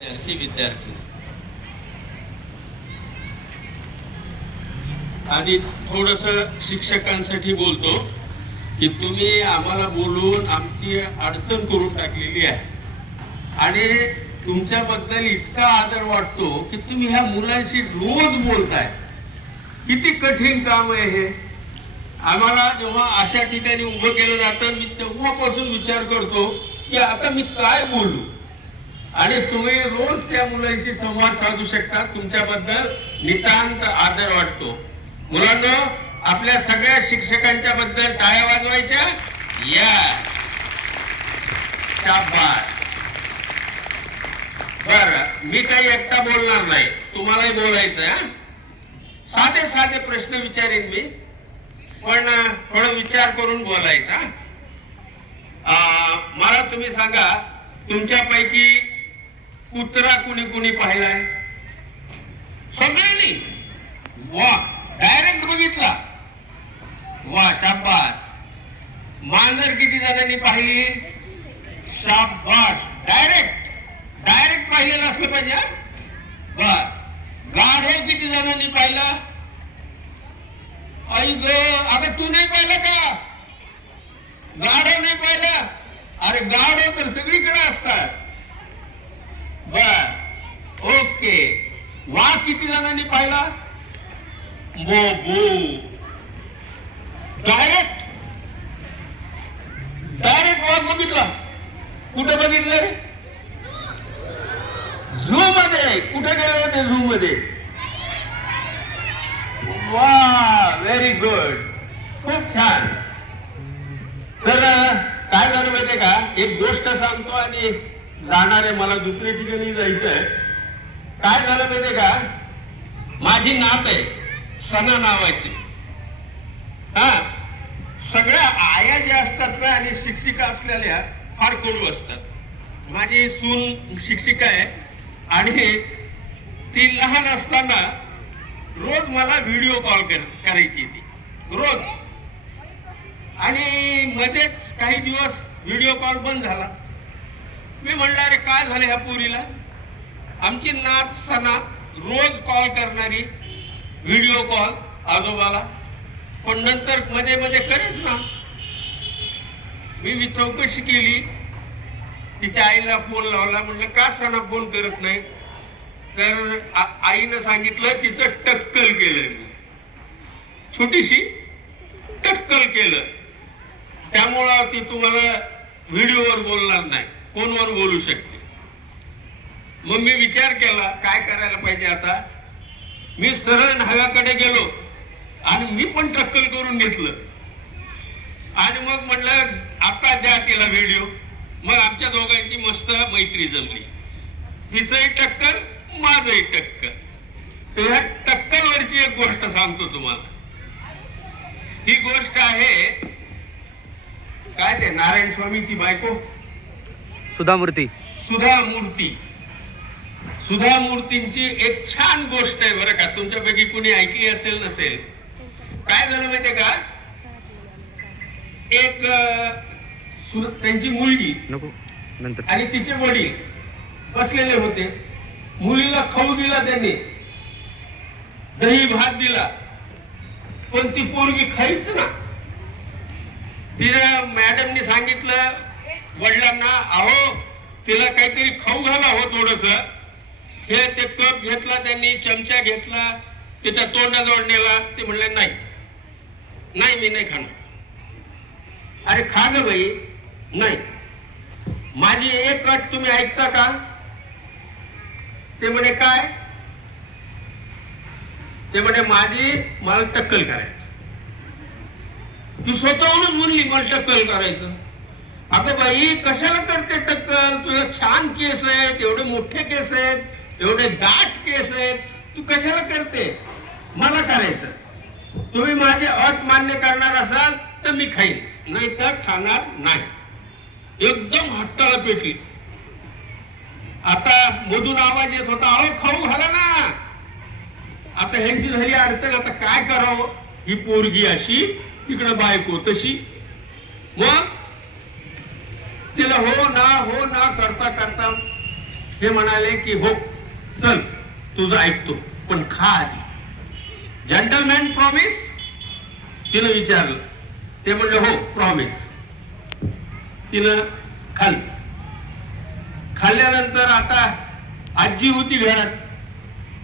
विद्यार्थी आणि थोडस शिक्षकांसाठी बोलतो की तुम्ही आम्हाला बोलून आमची अडचण करून टाकलेली आहे आणि तुमच्याबद्दल इतका आदर वाटतो की तुम्ही ह्या मुलांशी रोज बोलताय. किती कठीण काम आहे हे. आम्हाला जेव्हा अशा ठिकाणी उभं केलं जातं मी तेव्हापासून विचार करतो की आता मी काय बोलू, आणि तुम्ही रोज त्या मुलांशी संवाद साधू शकता. तुमच्याबद्दल नितांत आदर वाटतो. मुलांनो, आपल्या सगळ्या शिक्षकांच्या बद्दल टाळ्या वाजवायच्या. या शाबास. बरं, मी काही एकटा बोलणार नाही, तुम्हालाही बोलायचं. साधे साधे प्रश्न विचारेन मी, पण थोडं विचार करून बोलायचा. मला तुम्ही सांगा, तुमच्यापैकी कुत्रा कुणी कुणी पाहिलाय? सगळ्यांनी? वा, डायरेक्ट बघितला. वा, शाबास. मांजर किती जणांनी पाहिली? शाबास. डायरेक्ट डायरेक्ट पाहिलेलं असलं पाहिजे. बर, गाढव किती जणांनी पाहिला? आई ग, अगं तू नाही पाहिलं का? गाढव नाही पाहिला? अरे गाढव तर सगळीकडे असतात. बर, ओके. वाघ किती जणांनी पाहिला? बो, डायरेक्ट डायरेक्ट वाघ बघितला. कुठे बघितलं रे? झू मध्ये. कुठे गेले होते झू मध्ये? वा, व्हेरी गुड, खूप छान. तर काय झालं माहितीये का, एक गोष्ट सांगतो आणि जाणार आहे, मला दुसऱ्या ठिकाणी जायचंय. काय झालं माहितीये का, माझी नात आहे सना नावाची. सगळ्या आया ज्या असतात ना आणि शिक्षिका असलेल्या फार कडू असतात. माझी सून शिक्षिका आहे आणि ती लहान असताना रोज मला व्हिडिओ कॉल करायची ती रोज. आणि मध्येच काही दिवस व्हिडिओ कॉल बंद झाला. मी म्हणलं, अरे काय झालं ह्या पोरीला? आमची नात सना रोज कॉल करणारी, व्हिडिओ कॉल आजोबाला, पण नंतर मध्ये मध्ये करेच ना. मी चौकशी केली, तिच्या आईला फोन लावला. म्हणलं, का सना फोन करत नाही? तर आईनं सांगितलं तिचं टक्कल केलं. छोटीशी टक्कल केलं, त्यामुळं ती तुम्हाला व्हिडिओवर बोलणार नाही, फोनवर बोलू शकते. मग मी विचार केला काय करायला पाहिजे आता. मी सरळ न्हाव्याकडे गेलो आणि मी पण टक्कल करून घेतलं आणि मग म्हटलं, आता द्या तिला व्हिडिओ. मग आमच्या दोघांची मस्त मैत्री जमली. तिचंही टक्कल, माझंही टक्कल. त्या टक्कलवरची एक गोष्ट सांगतो तुम्हाला. ही गोष्ट आहे, काय ते नारायण स्वामीची बायको सुधा मूर्ती. सुधा मूर्तींची एक छान गोष्ट आहे बरं का. तुमच्यापैकी कुणी ऐकली असेल नसेल. काय झालं माहितीये का, एक त्यांची मुलगी आणि तिचे वडील बसलेले होते. मुलीला खाऊ दिला त्यांनी, दही भात दिला, पण ती पोरगी खायच ना. तिला मॅडमनी सांगितलं वडिलांना, अहो तिला काहीतरी खाऊ घाला हो थोडस. हे ते कप घेतला त्यांनी, चमचा घेतला, त्याच्या तोंडाजवळ नेला. ते म्हणले, नाही नाही, मी नाही खाणार. अरे खा ग बाई. नाही. माझी एक अट तुम्ही ऐकता का? ते म्हणे, काय? ते म्हणे, मला टक्कल करायचं. तू स्वतःहूनच म्हणली मला टक्कल करायचं. अगं बाई, कशाला करते टक्कल? तुझं छान केस आहेत, एवढे मोठे केस आहेत, एवढे दाट केस आहेत, तू कशाला करते? मला करायचं. तुम्ही माझी अट मान्य करणार असाल तर मी खाईन, नाही तर खाणार नाही. एकदम हट्टाला पेटली. आता मधून आवाज येत होता, अहो खाऊ घाला ना. आता ह्यांची झाली अडचण. आता काय करावं? ही पोरगी अशी, तिकडे बायको तशी. मग तिला हो ना करता करता हे म्हणाले की हो चल तुझं ऐकतो पण खा आधी. Gentleman promise? तिनं विचारलं. ते म्हणलं हो प्रॉमिस. तिनं खाल्लं. खाल्ल्यानंतर आता आजी होती घरात.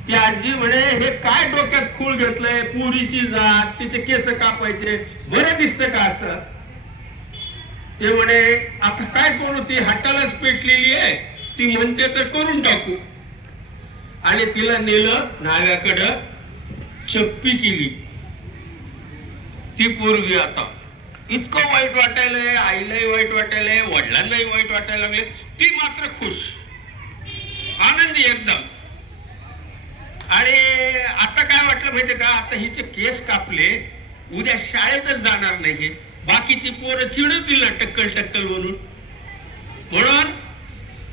ती आजी म्हणे हे काय डोक्यात खूळ घेतलंय, पुरीची जात, तिचे केस कापायचे, बरं दिसतं का असं? ते म्हणे आता काय करू, ती हातालाच पेटलेली आहे, ती म्हणते तर करून टाकू. आणि तिला नेलं नाव्याकडं, चप्पी केली. ती पोरगी आता इतकं वाईट वाटायलंय, आईलाही वाईट वाटायलंय, वडिलांनाही वाईट वाटायला लागले. ती मात्र खुश, आनंदी एकदम. आणि आता काय वाटलं माहितीये का, आता हिचे केस कापले, उद्या शाळेतच जाणार नाही. बाकीची पोरं चिडतील टक्कल टक्कल म्हणून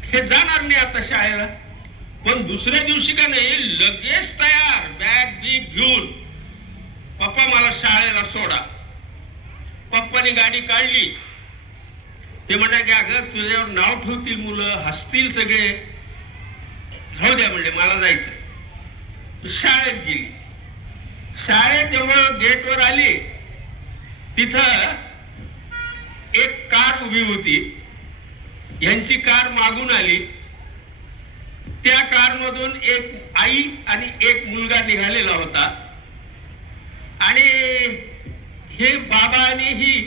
हे जाणार नाही आता शाळेला. पण दुसऱ्या दिवशी का नाही लगेच तयार, बॅग बीग घेऊन, पप्पा मला शाळेला सोडा. पप्पानी गाडी काढली. ते म्हणा की अगं तुझ्यावर नाव ठेवतील मुलं, हसतील सगळे, राहू द्या म्हणले मला जायचं. शाळेत गेली. शाळेत जेव्हा गेटवर आली तिथं एक कार उभी होती. यांची कार मागून आली. त्या कार मधून एक आई आणि एक मुलगा निघालेला होता. आणि हे बाबा आणि ही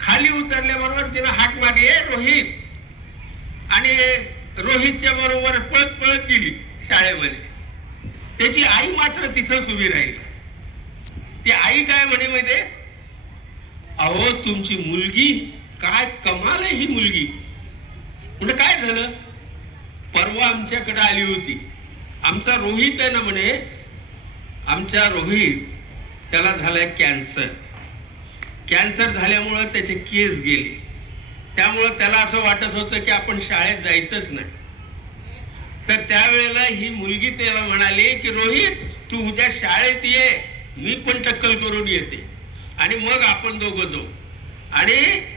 खाली उतरल्याबरोबर तिने हाक मारली, रोहित. आणि रोहितच्या बरोबर पळत पळत गेली शाळेमध्ये. त्याची आई मात्र तिथंच उभी राहिली. ती आई काय म्हणे माहितीये, अहो तुमची मुलगी काय कमाल आहे ही मुलगी. म्हणजे काय झालं, परवा आमच्याकडे आली होती. आमचा रोहित आहे ना म्हणे, आमचा रोहित त्याला झालाय कॅन्सर. कॅन्सर झाल्यामुळं त्याचे केस गेले. त्यामुळं त्याला असं वाटत होतं की आपण शाळेत जायचंच नाही. तर त्यावेळेला ही मुलगी त्याला म्हणाली की रोहित तू उद्या शाळेत ये, मी पण टक्कल करून येते आणि मग आपण दोघं जाऊ. आणि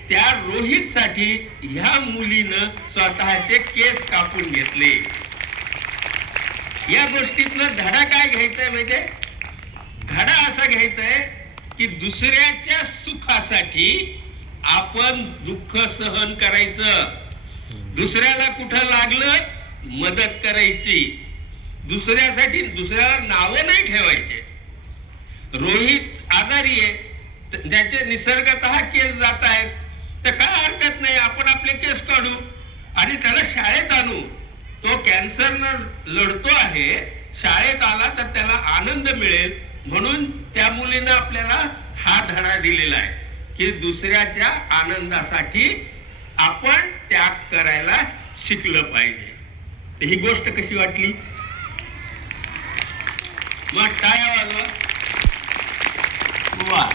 त्या रोहित साठी ह्या मुलीनं स्वतःचे केस कापून घेतले. या गोष्टीतनं धडा काय घ्यायचाय माहितीये, धडा असा घ्यायचाय की दुसऱ्याच्या सुखासाठी आपण दुःख सहन करायचं. दुसऱ्याला कुठं लागलं मदत करायची. दुसऱ्यासाठी दुसऱ्याला नावं नाही ठेवायचे. रोहित आजारी आहे, ज्याचे निसर्गतः केस जात आहेत, तर काय हरकत नाही आपण आपले केस काढू आणि त्याला शाळेत आणू. तो कॅन्सरनं लढतो आहे, शाळेत आला तर त्याला आनंद मिळेल. म्हणून त्या मुलीनं आपल्याला हा धडा दिलेला आहे की दुसऱ्याच्या आनंदासाठी आपण त्याग करायला शिकलं पाहिजे. ही गोष्ट कशी वाटली, मग टाळ्या वाजवा. वा.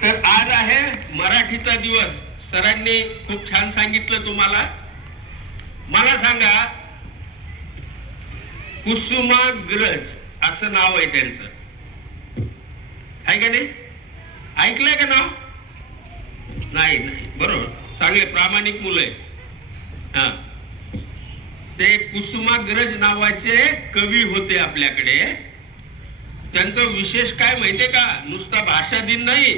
तर आज आहे मराठीचा दिवस. सरांनी खूप छान सांगितलं तुम्हाला. मला सांगा, कुसुमाग्रज असं नाव आहे त्यांचं, आहे का नाही? ऐकलंय का नाव? नाही नाही, बरोबर, चांगले प्रामाणिक मुलं आहे. हा, ते कुसुमाग्रज नावाचे कवी होते आपल्याकडे. त्यांचं विशेष काय माहितीये का, नुसता भाषा दिन नाही,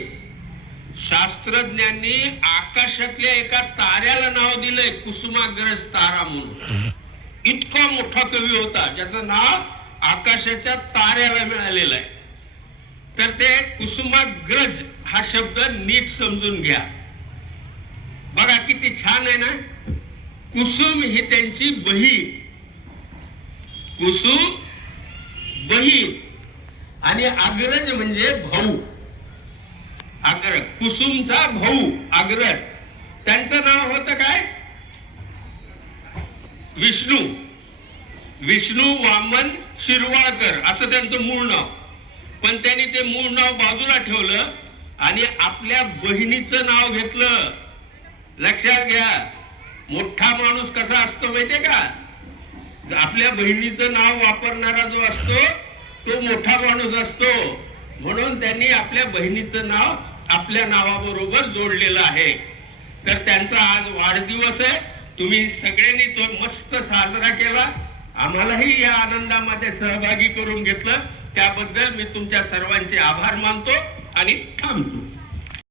शास्त्रज्ञांनी आकाशातल्या एका ताऱ्याला नाव दिलंय कुसुमाग्रज तारा म्हणून. इतका मोठा कवी होता ज्याचं नाव आकाशाच्या ताऱ्याला मिळालेलं आहे. तर ते कुसुमाग्रज हा शब्द नीट समजून घ्या. बघा किती छान आहे ना. कुसुम ही त्यांची बहीण, कुसुम बहीण, आणि अग्रज म्हणजे भाऊ. अग्रज, कुसुमचा भाऊ अग्रज. त्यांचं नाव होतं काय, विष्णू. विष्णू वामन शिरवाळकर असं त्यांचं मूळ नाव. पण त्यांनी ते मूळ नाव बाजूला ठेवलं आणि आपल्या बहिणीचं नाव घेतलं. लक्षात घ्या, मोठा माणूस कसा असतो माहितीये का, आपल्या बहिणीचं नाव वापरणारा जो असतो तो मोठा माणूस असतो. म्हणून त्यांनी आपल्या बहिणीचं नाव आपल्या नावाबरोबर जोडलेलं आहे. तर त्यांचा आज वाढदिवस आहे. तुम्ही सगळ्यांनी तो मस्त साजरा केला, आम्हालाही या आनंदामध्ये सहभागी करून घेतलं, त्याबद्दल मी तुमच्या सर्वांचे आभार मानतो आणि थांबतो.